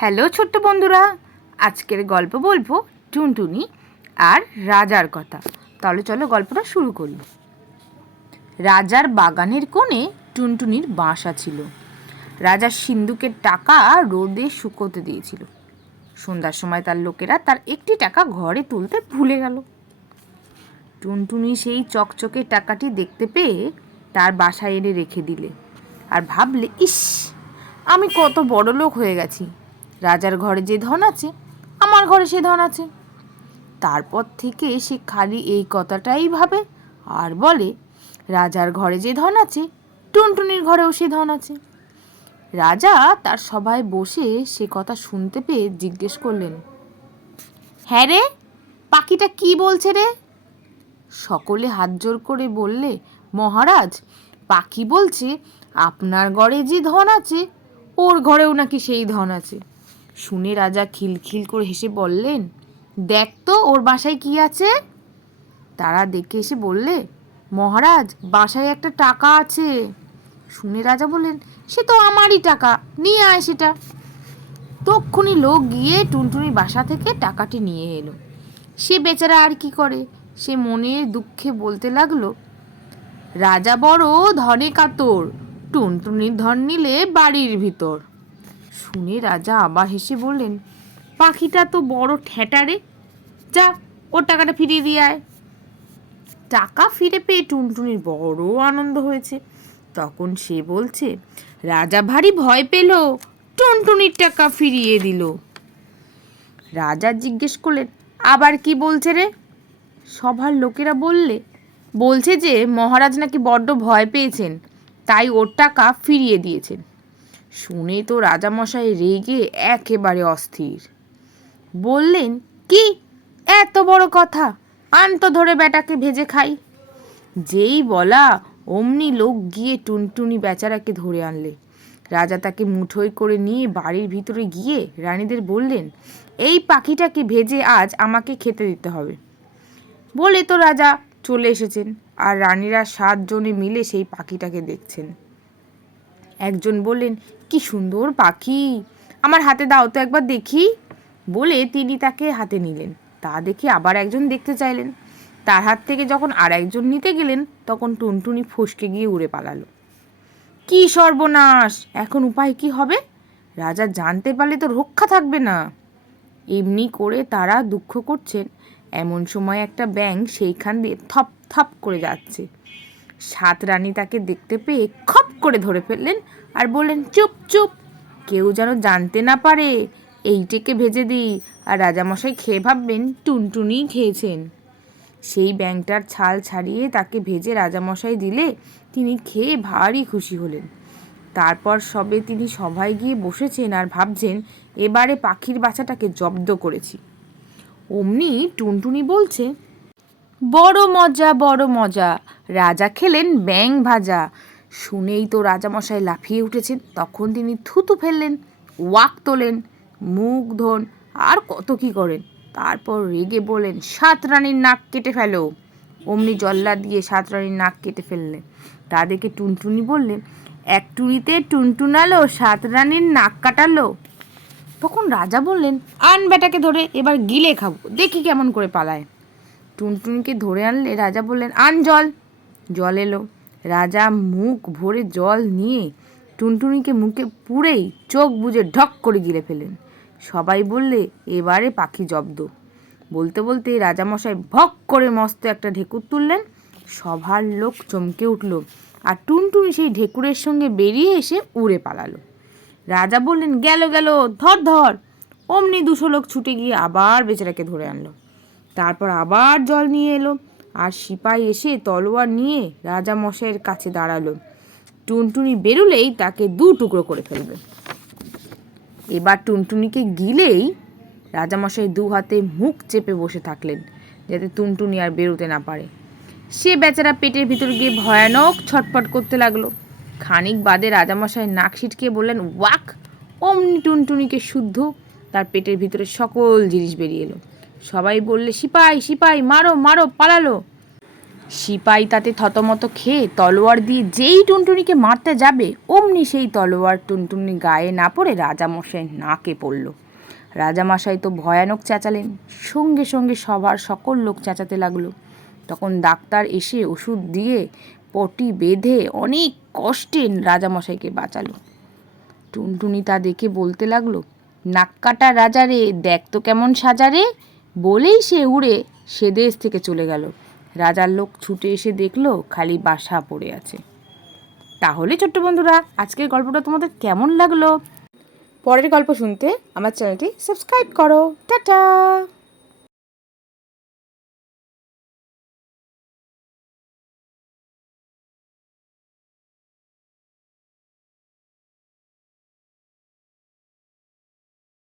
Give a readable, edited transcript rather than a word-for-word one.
Hello ছোট্ট বন্ধুরা, আজকের গল্প বলবো টুনটুনি আর রাজার কথা। তাহলে চলো গল্পটা শুরু করি। রাজার বাগানের কোণে টুনটুনির বাসা ছিল। রাজার সিন্দুকের টাকা রোদে শুকোতে দিয়েছিল। সন্ধ্যার সময় তার লোকেরা তার একটি টাকা ঘরে তুলতে ভুলে গেল। টুনটুনি সেই চকচকে টাকাটি দেখতে পেয়ে তার বাসায় এনে রেখে দিলে আর ভাবলে, ইস, আমি কত বড় লোক হয়ে গেছি। রাজার ঘরে যে ধন আছে, আমার ঘরে সে ধন আছে। তারপর থেকে সে খালি এই কথাটাই ভাবে আর বলে, রাজার ঘরে যে ধন আছে, টুনটুনির ঘরেও সে ধন আছে। রাজা তার সভায় বসে সে কথা শুনতে পেয়ে জিজ্ঞেস করলেন, হ্যাঁ রে, পাখিটা কি বলছে রে? সকলে হাত জোর করে বললে, মহারাজ, পাখি বলছে আপনার ঘরে যে ধন আছে, ওর ঘরেও নাকি সেই ধন আছে। শুনে রাজা খিলখিল করে হেসে বললেন, দেখ তো ওর বাসায় কি আছে। তারা দেখে এসে বললে, মহারাজ, বাসায় একটা টাকা আছে। শুনে রাজা বললেন, সে তো আমারই টাকা, নিয়ে আয় সেটা। তক্ষুনি লোক গিয়ে টুনটুনির বাসা থেকে টাকাটি নিয়ে এলো। সে বেচারা আর কি করে, সে মনের দুঃখে বলতে লাগলো, রাজা বড় ধনে কাতর, টুনটুনির ধন নিলে বাড়ির ভিতর। শুনে রাজা আবার হেসে বললেন, পাখিটা তো বড় ঠেটারে, যা ওর টাকাটা ফিরিয়ে দিয়ে আয়। টাকা ফিরে পেয়ে টুনটুনির বড় আনন্দ হয়েছে। তখন সে বলছে, রাজা ভারী ভয় পেল, টুনটুনির টাকা ফিরিয়ে দিল। রাজা জিজ্ঞেস করলেন, আবার কি বলছে রে? সভার লোকেরা বলছে যে মহারাজ নাকি বড্ড ভয় পেয়েছেন, তাই ওর টাকা ফিরিয়ে দিয়েছেন। শুনে তো রাজামশাই রেগে একেবারে অস্থির। বললেন, কি এত বড় কথা, আন তো ধরে বেটাকে ভেজে খাই। যেই বলা অমনি লোক গিয়ে টুনটুনি বেচারাকে ধরে আনলে। রাজা তাকে মুঠোয় করে নিয়ে বাড়ির ভিতরে গিয়ে রানীদের বললেন, এই পাখিটাকে ভেজে আজ আমাকে খেতে দিতে হবে। বলে তো রাজা চলে এসেছেন, আর রানীরা 7 জনে মিলে সেই পাখিটাকে দেখছেন। একজন বললেন, কি সুন্দর পাখি, আমার হাতে দাও তো একবার দেখি। বলে তিনি তাকে হাতে নিলেন। তা দেখে আবার একজন দেখতে চাইলেন। তার হাত থেকে যখন আর একজন নিতে গেলেন, তখন টুনটুনি ফসকে গিয়ে উড়ে পালালো। কি সর্বনাশ, এখন উপায় কি হবে? রাজা জানতে পারলে তো রক্ষা থাকবে না। এমনি করে তারা দুঃখ করছেন, এমন সময় একটা ব্যাঙ সেইখান দিয়ে থপ থপ করে যাচ্ছে। 7 রানী তাকে দেখতে পেয়ে খপ করে ধরে ফেললেন আর বললেন, চুপ চুপ, কেউ যেন জানতে না পারে, এইটাকে ভেজে দিই, আর রাজামশাই খেয়ে ভাববেন টুনটুনিই খেয়েছেন। সেই ব্যাঙটার ছাল ছাড়িয়ে তাকে ভেজে রাজামশাই দিলে তিনি খেয়ে ভারী খুশি হলেন। তারপর সবে তিনি সভায় গিয়ে বসেছেন আর ভাবছেন, এবারে পাখির বাচ্চাটাকে জব্দ করেছি। অমনি টুনটুনি বলছে, বড় মজা বড় মজা, রাজা খেলেন ব্যাঙ ভাজা। শুনেই তো রাজামশাই লাফিয়ে উঠেছেন। তখন তিনি থুতু ফেললেন, ওয়াক তোলেন, মুখ ধোন, আর কত কি করেন। তারপর রেগে বলেন, 7 রানীর নাক কেটে ফেলো। অমনি জল্লা দিয়ে 7 রানীর নাক কেটে ফেললেন। তা দেখে টুনটুনি বললেন, এক টুরিতে টুনটুনালো 7 রানীর নাক কাটালো। তখন রাজা বললেন, আন বেটাকে ধরে, এবার গিলে খাবো, দেখি কেমন করে পালায়। টুনটুনিকে ধরে আনলে রাজা বললেন, আন জল। জল এলো। রাজা মুখ ভরে জল নিয়ে টুনটুনিকে মুখে পুরেই চোখ বুজে ঢক করে গিলে ফেলেন। সবাই বললে, এবারে পাখি জব্দ। বলতে বলতে রাজামশাই ভক করে মস্ত একটা ঢেকুর তুললেন। সভার লোক চমকে উঠল, আর টুনটুনি সেই ঢেকুরের সঙ্গে বেরিয়ে এসে উড়ে পালালো। রাজা বললেন, গেল গেল, ধর ধর। অমনি 200 লোক ছুটে গিয়ে আবার বেচারাকে ধরে আনলো। তারপর আবার জল নিয়ে এলো, আর সিপাই এসে তলোয়ার নিয়ে রাজামশাইয়ের কাছে দাঁড়ালো। টুনটুনি বেরুলেই তাকে 2 টুকরো করে ফেলবে। এবার টুনটুনিকে গিলেই রাজামশাই 2 হাতে মুখ চেপে বসে থাকলেন, যাতে টুনটুনি আর বেরোতে না পারে। সে বেচারা পেটের ভিতর গিয়ে ভয়ানক ছটফট করতে লাগলো। খানিক বাদে রাজামশাই নাক ছিটকে বললেন, ওয়াক। অমনি টুনটুনিকে শুদ্ধ তার পেটের ভিতরে সকল জিনিস বেরিয়ে এলো। সবাই বললে, সিপাই সিপাই, মারো মারো, পালালো। সিপাই তাতে থতমত খেয়ে তলোয়ার দিয়ে যেই টুনটুনিকে মারতে যাবে অমনি সেই তলোয়ার টুনটুনি গায়ে না পড়ে রাজামশাই নাকে পড়ল। রাজামশাই তো ভয়ানক চেঁচালেন, সঙ্গে সঙ্গে সবার সকল লোক চেঁচাতে লাগলো। তখন ডাক্তার এসে ওষুধ দিয়ে পটি বেঁধে অনেক কষ্টে রাজামশাইকে বাঁচালো। টুনটুনি তা দেখে বলতে লাগলো, নাক কাটা রাজা রে, দেখ তো কেমন সাজা রে, বলেই সে উড়ে সে দেশ থেকে চলে গেল। রাজার লোক ছুটে এসে দেখলো খালি বাসা পড়ে আছে। তাহলে ছোট্ট বন্ধুরা, আজকের গল্পটা তোমাদের কেমন লাগলো? পরের গল্প শুনতে আমার চ্যানেলটি সাবস্ক্রাইব করো। টাটা।